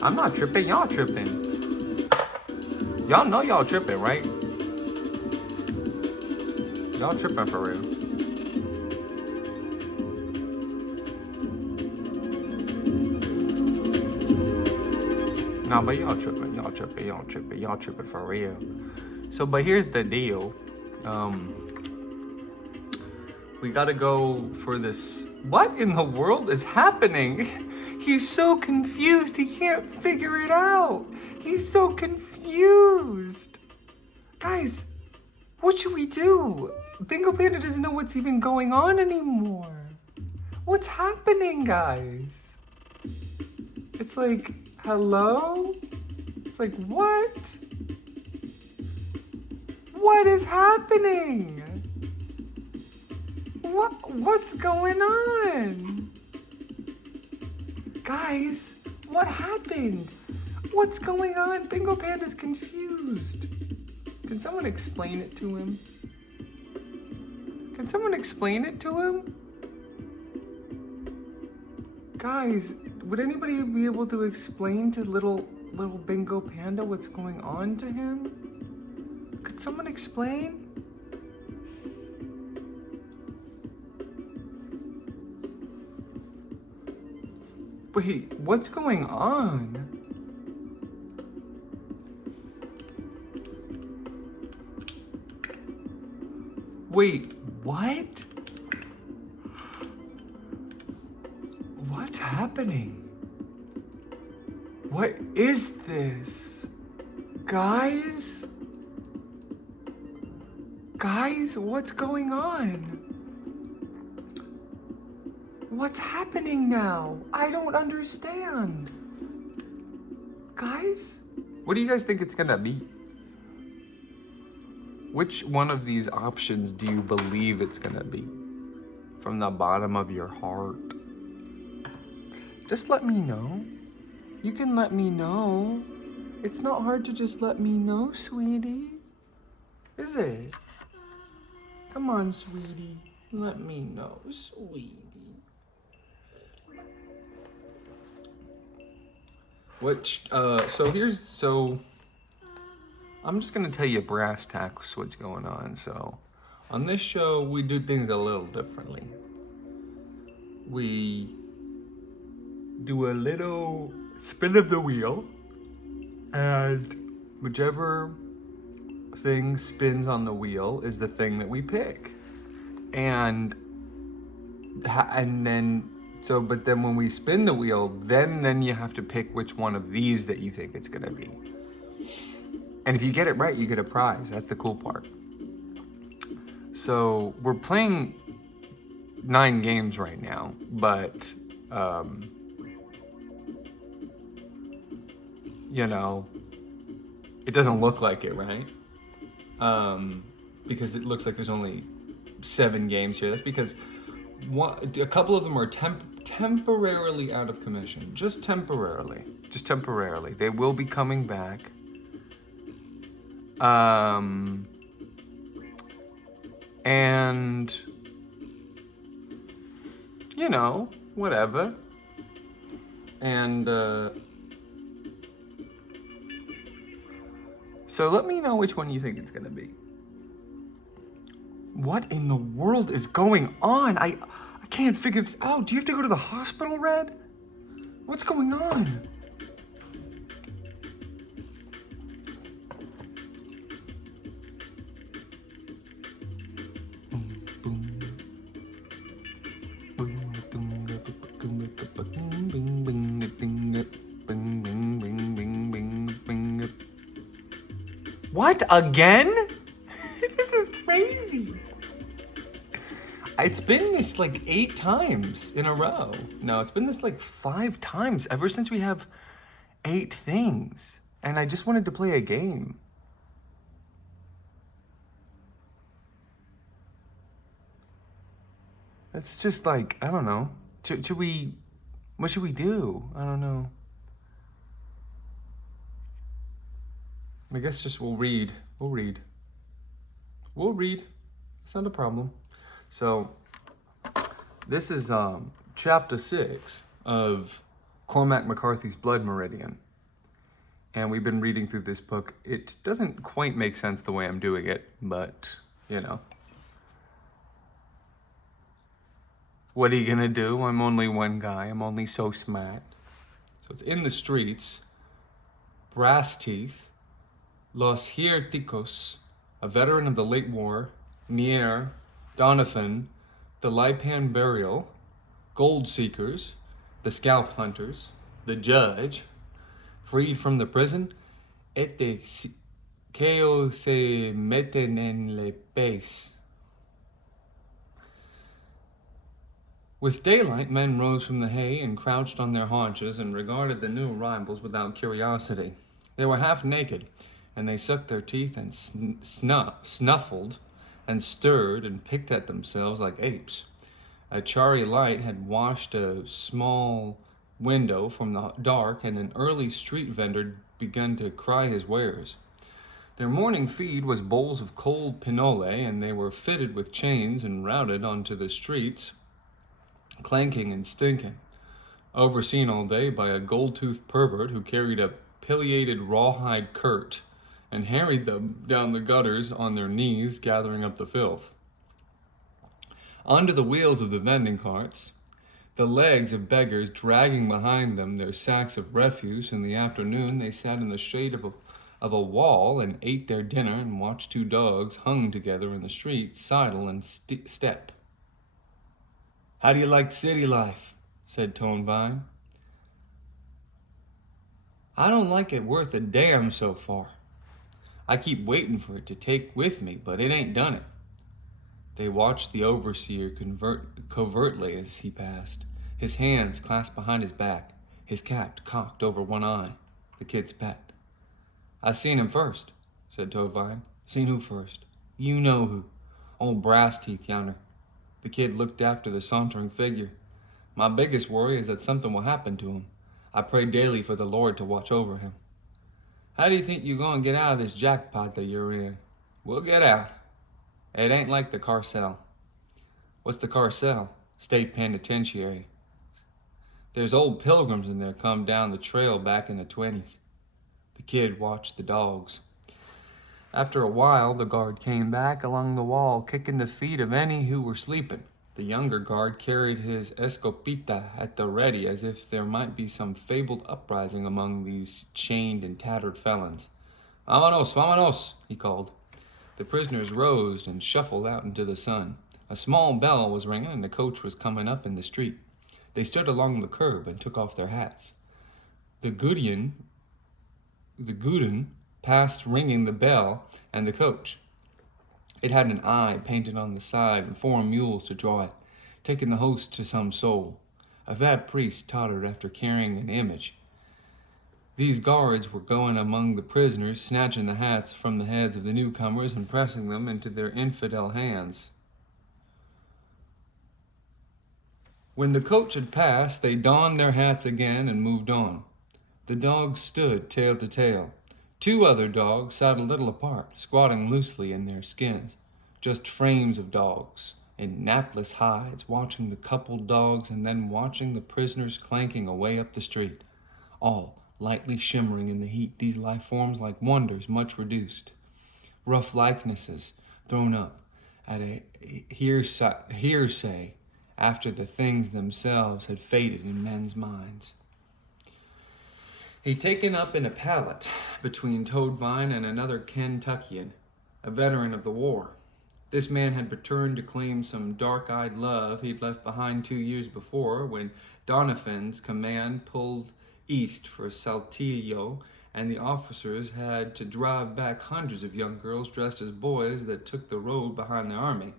I'm not tripping, y'all tripping. Y'all know y'all tripping, right? Y'all tripping for real. Nah, but y'all tripping, y'all tripping, y'all tripping, y'all tripping for real. So, but here's the deal. We gotta go for this. What in the world is happening? He's so confused, he can't figure it out. He's so confused. Guys, what should we do? Bingo Panda doesn't know what's even going on anymore. What's happening, guys? It's like, hello? It's like, what? What is happening? What's going on? Guys, what happened? What's going on? Bingo Panda's confused. Can someone explain it to him? Can someone explain it to him? Guys, would anybody be able to explain to little Bingo Panda what's going on to him? Could someone explain? Wait, what's going on? Wait, what? What's happening? What is this? Guys? Guys, what's going on? What's happening now? I don't understand. Guys? What do you guys think it's gonna be? Which one of these options do you believe it's gonna be? From the bottom of your heart. Just let me know. You can let me know. It's not hard to just let me know, sweetie. Is it? Come on, sweetie. Let me know, sweetie. So I'm just gonna tell you brass tacks what's going on. So on this show, we do things a little differently. We do a little spin of the wheel, and whichever thing spins on the wheel is the thing that we pick. And then but then when we spin the wheel, then you have to pick which one of these that you think it's gonna be. And if you get it right, you get a prize. That's the cool part. So we're playing 9 games right now, but you know, it doesn't look like it, right? Because it looks like there's only 7 games here. That's because a couple of them are temporarily out of commission. Just temporarily. They will be coming back. And you know, whatever. And so let me know which one you think it's gonna be. What in the world is going on? I can't figure this out. Do you have to go to the hospital, Red? What's going on? What, again? This is crazy. It's been this like 8 times in a row. No, it's been this like 5 times ever since we have 8 things. And I just wanted to play a game. It's just like, I don't know. What should we do? I don't know. I guess just we'll read. It's not a problem. So this is chapter 6 of Cormac McCarthy's Blood Meridian. and we've been reading through this book. It doesn't quite make sense the way I'm doing it, but, you know. What are you gonna do? I'm only one guy. I'm only so smart. So it's in the streets. Brass Teeth, Los Hierticos, a veteran of the late war, Nier, Donovan, the Lipan Burial, Gold Seekers, the Scalp Hunters, the Judge, freed from the prison, que se meten en le pez. With daylight, men rose from the hay and crouched on their haunches and regarded the new arrivals without curiosity. They were half naked, and they sucked their teeth and snuffled and stirred and picked at themselves like apes. A charry light had washed a small window from the dark, and an early street vendor began to cry his wares. Their morning feed was bowls of cold pinole, and they were fitted with chains and routed onto the streets, clanking and stinking, overseen all day by a gold-toothed pervert who carried a pileated rawhide curt and harried them down the gutters on their knees, gathering up the filth. Onto the wheels of the vending carts, the legs of beggars dragging behind them their sacks of refuse. In the afternoon, they sat in the shade of a wall and ate their dinner and watched two dogs hung together in the street sidle and step. "How do you like city life?" said Tonevine. "I don't like it worth a damn so far. I keep waiting for it to take with me, but it ain't done it." They watched the overseer covertly as he passed, his hands clasped behind his back, his cap cocked over one eye, the kid's pet. "I seen him first," said Tonevine. "Seen who first?" "You know who. Old Brass Teeth yonder." The kid looked after the sauntering figure. "My biggest worry is that something will happen to him. I pray daily for the Lord to watch over him." "How do you think you're going to get out of this jackpot that you're in?" "We'll get out. It ain't like the carcel." "What's the carcel?" "State penitentiary. There's old pilgrims in there come down the trail back in the 20s. The kid watched the dogs. After a while, the guard came back along the wall, kicking the feet of any who were sleeping. The younger guard carried his escopeta at the ready, as if there might be some fabled uprising among these chained and tattered felons. "Vámonos, vámonos," he called. The prisoners rose and shuffled out into the sun. A small bell was ringing, and the coach was coming up in the street. They stood along the curb and took off their hats. The Gudin passed ringing the bell and the coach. It had an eye painted on the side and 4 mules to draw it, taking the host to some soul. A fat priest tottered after carrying an image. These guards were going among the prisoners, snatching the hats from the heads of the newcomers and pressing them into their infidel hands. When the coach had passed, they donned their hats again and moved on. The dogs stood tail to tail. 2 other dogs sat a little apart, squatting loosely in their skins, just frames of dogs in napless hides, watching the coupled dogs and then watching the prisoners clanking away up the street, all lightly shimmering in the heat, these life forms like wonders much reduced, rough likenesses thrown up at a hearsay after the things themselves had faded in men's minds. He'd taken up in a pallet between Toadvine and another Kentuckian, a veteran of the war. This man had returned to claim some dark-eyed love he'd left behind 2 years before when Donovan's command pulled east for Saltillo, and the officers had to drive back hundreds of young girls dressed as boys that took the road behind the army.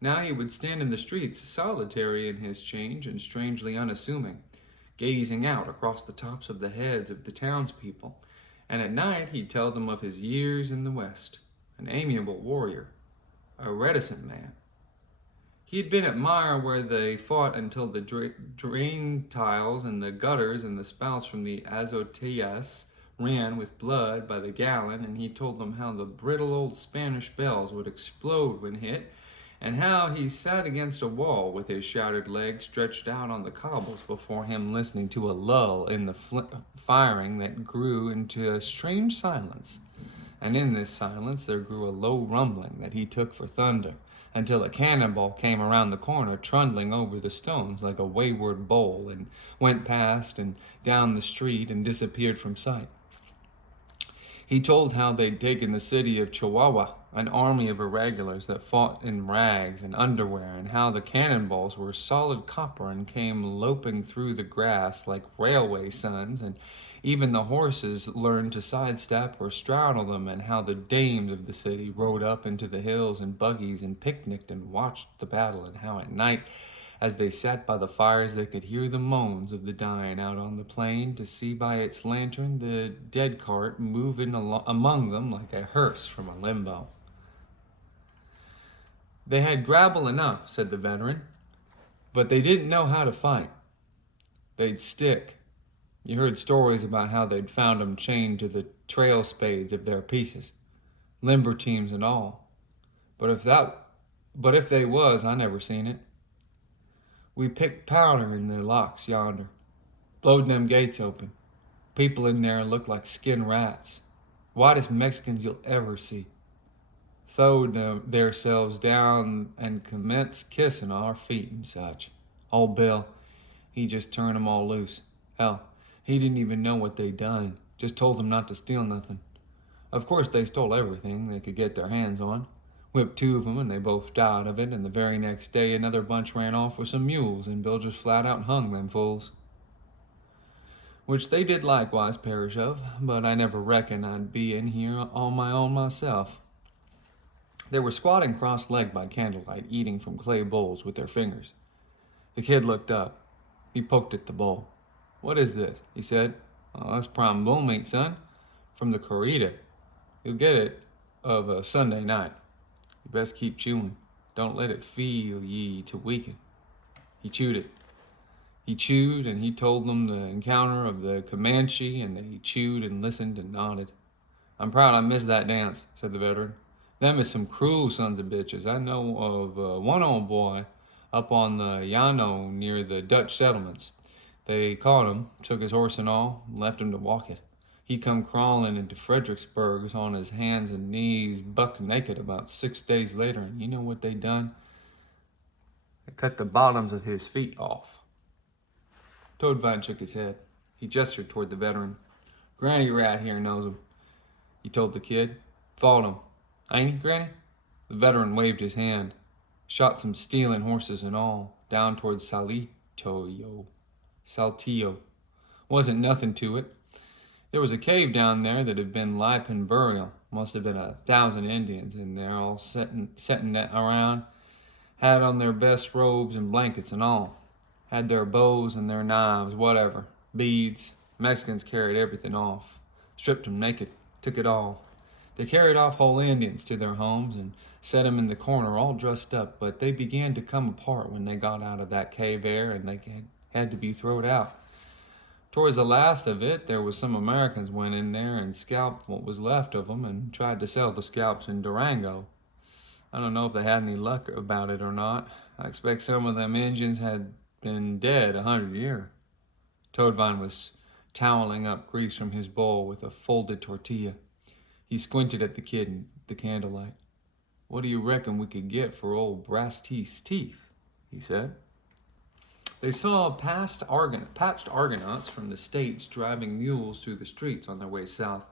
Now he would stand in the streets, solitary in his change and strangely unassuming, gazing out across the tops of the heads of the townspeople, and at night he'd tell them of his years in the West, an amiable warrior, a reticent man. He'd been at Myre where they fought until the drain tiles and the gutters and the spouts from the azoteas ran with blood by the gallon, and he told them how the brittle old Spanish bells would explode when hit, and how he sat against a wall with his shattered legs stretched out on the cobbles before him, listening to a lull in the firing that grew into a strange silence. And in this silence there grew a low rumbling that he took for thunder, until a cannonball came around the corner, trundling over the stones like a wayward bull, and went past and down the street and disappeared from sight. He told how they'd taken the city of Chihuahua, an army of irregulars that fought in rags and underwear, and how the cannonballs were solid copper and came loping through the grass like railway sons, and even the horses learned to sidestep or straddle them, and how the dames of the city rode up into the hills in buggies and picnicked and watched the battle, and how at night, as they sat by the fires, they could hear the moans of the dying out on the plain, to see by its lantern the dead cart moving among them like a hearse from a limbo. They had gravel enough, said the veteran, but they didn't know how to fight. They'd stick. You heard stories about how they'd found 'em chained to the trail spades of their pieces, limber teams and all. But if they was, I never seen it. We picked powder in the locks yonder, blowed them gates open. People in there looked like skinned rats, whitest Mexicans you'll ever see. Throwed theirselves down and commenced kissing our feet and such. Old Bill, he just turned 'em all loose. Hell, he didn't even know what they'd done, just told them not to steal nothing. Of course they stole everything they could get their hands on. Whipped 2 of them and they both died of it, and the very next day another bunch ran off with some mules, and Bill just flat out hung them fools. Which they did likewise perish of, but I never reckoned I'd be in here on my own myself. They were squatting cross-legged by candlelight, eating from clay bowls with their fingers. The kid looked up. He poked at the bowl. "What is this?" he said. "Oh, that's prime bull meat, son, from the corrida. You'll get it of a Sunday night. You best keep chewing. Don't let it feel ye to weaken." He chewed it. He chewed, and he told them the encounter of the Comanche, and they chewed and listened and nodded. "I'm proud I missed that dance," said the veteran. "Them is some cruel sons of bitches. I know of one old boy up on the Llano near the Dutch settlements. They caught him, took his horse and all, and left him to walk it. He come crawling into Fredericksburg on his hands and knees, buck naked, about 6 days later, and you know what they done? They cut the bottoms of his feet off." Toadvine shook his head. He gestured toward the veteran. "Granny right here knows him," he told the kid. "Fought him. Ain't he, Granny?" The veteran waved his hand. "Shot some stealing horses and all, down towards Saltillo. Wasn't nothing to it. There was a cave down there that had been Lipan burial. Must have been 1,000 Indians in there, all setting around. Had on their best robes and blankets and all. Had their bows and their knives, whatever. Beads. Mexicans carried everything off. Stripped them naked. Took it all. They carried off whole Indians to their homes and set them in the corner all dressed up, but they began to come apart when they got out of that cave air, and they had to be thrown out. Towards the last of it, there was some Americans went in there and scalped what was left of them and tried to sell the scalps in Durango. I don't know if they had any luck about it or not. I expect some of them Indians had been dead 100 years. Toadvine was toweling up grease from his bowl with a folded tortilla. He squinted at the kid in the candlelight. "What do you reckon we could get for old Brass Teeth's teeth?" he said. They saw patched Argonauts from the States driving mules through the streets on their way south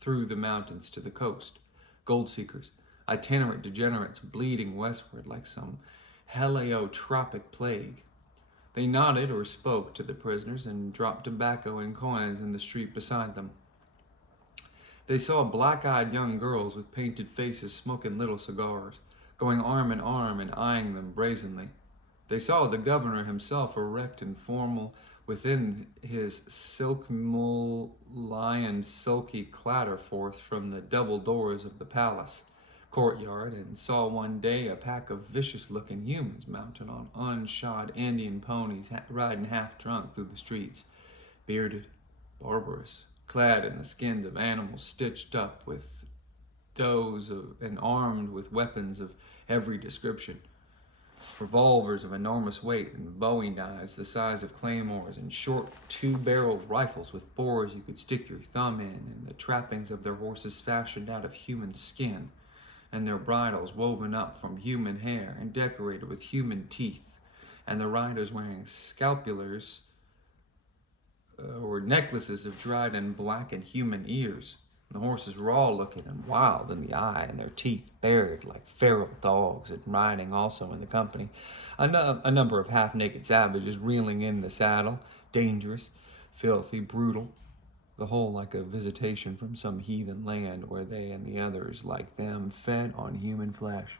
through the mountains to the coast. Gold seekers, itinerant degenerates bleeding westward like some heliotropic plague. They nodded or spoke to the prisoners and dropped tobacco and coins in the street beside them. They saw black-eyed young girls with painted faces smoking little cigars, going arm in arm and eyeing them brazenly. They saw the governor himself erect and formal within his silk mullion sulky clatter forth from the double doors of the palace courtyard, and saw one day a pack of vicious-looking humans mounted on unshod Indian ponies riding half-drunk through the streets, bearded, barbarous, clad in the skins of animals stitched up with and armed with weapons of every description. Revolvers of enormous weight and bowie knives the size of claymores and short two-barreled rifles with bores you could stick your thumb in, and the trappings of their horses fashioned out of human skin, and their bridles woven up from human hair and decorated with human teeth, and the riders wearing scalpulars or necklaces of dried and blackened human ears. The horses were all looking and wild in the eye, and their teeth bared like feral dogs, and riding also in the company a number of half-naked savages reeling in the saddle, dangerous, filthy, brutal, the whole like a visitation from some heathen land where they and the others like them fed on human flesh.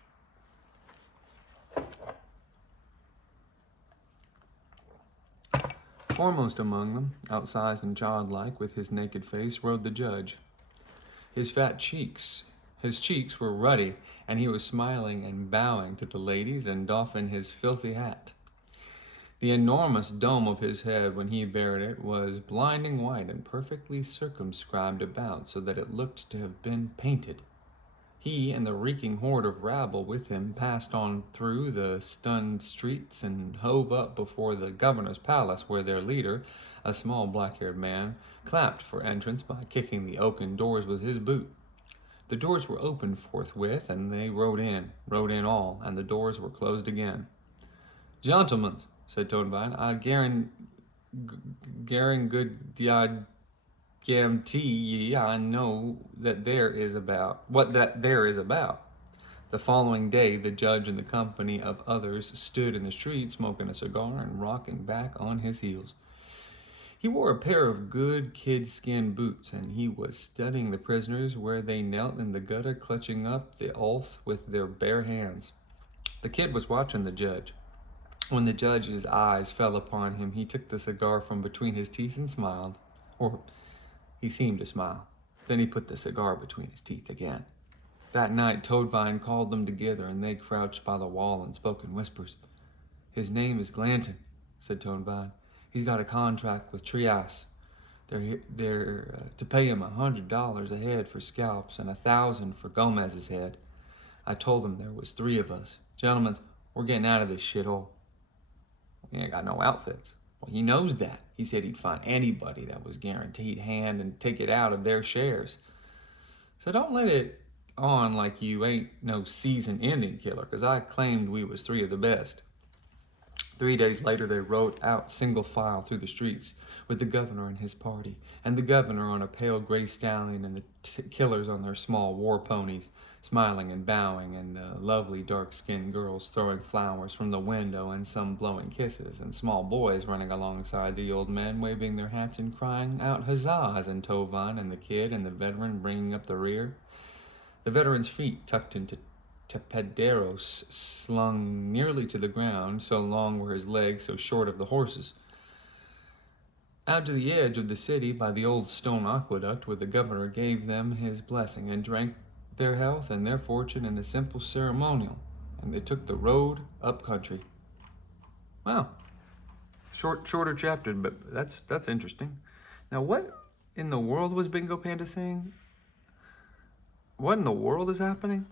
Foremost among them, outsized and childlike, with his naked face, rode the judge. His cheeks were ruddy, and he was smiling and bowing to the ladies and doffing his filthy hat. The enormous dome of his head, when he bared it, was blinding white and perfectly circumscribed about, so that it looked to have been painted. He and the reeking horde of rabble with him passed on through the stunned streets and hove up before the governor's palace, where their leader, a small black-haired man, clapped for entrance by kicking the oaken doors with his boot. The doors were opened forthwith, and they rode in all, and the doors were closed again. "Gentlemen," said Toadvine, "I guarantee ye I know that there is about what that there is about." The following day, the judge and the company of others stood in the street, smoking a cigar and rocking back on his heels. He wore a pair of good kid-skin boots, and he was studying the prisoners where they knelt in the gutter, clutching up the oath with their bare hands. The kid was watching the judge. When the judge's eyes fell upon him, he took the cigar from between his teeth and smiled, or he seemed to smile. Then he put the cigar between his teeth again. That night, Toadvine called them together, and they crouched by the wall and spoke in whispers. "His name is Glanton," said Toadvine. "He's got a contract with Trias. They're to pay him $100 a head for scalps and $1,000 for Gomez's head. I told him there was 3 of us. Gentlemen, we're getting out of this shithole. We ain't got no outfits." Well, he knows that. He said he'd find anybody that was guaranteed hand and take it out of their shares. So don't let it on like you ain't no seasoned Indian killer, because I claimed we was 3 of the best. 3 days later, they rode out single file through the streets with the governor and his party, and the governor on a pale gray stallion, and the killers on their small war ponies, smiling and bowing, and the lovely dark-skinned girls throwing flowers from the window and some blowing kisses, and small boys running alongside the old men, waving their hats and crying out huzzahs, and Toadvine and the kid and the veteran bringing up the rear. The veteran's feet tucked into tapaderos slung nearly to the ground, so long were his legs, so short of the horses. Out to the edge of the city by the old stone aqueduct, where the governor gave them his blessing and drank their health and their fortune in a simple ceremonial, and they took the road up country. Wow, shorter chapter, but that's interesting. Now, what in the world was Bingo Panda saying? What in the world is happening?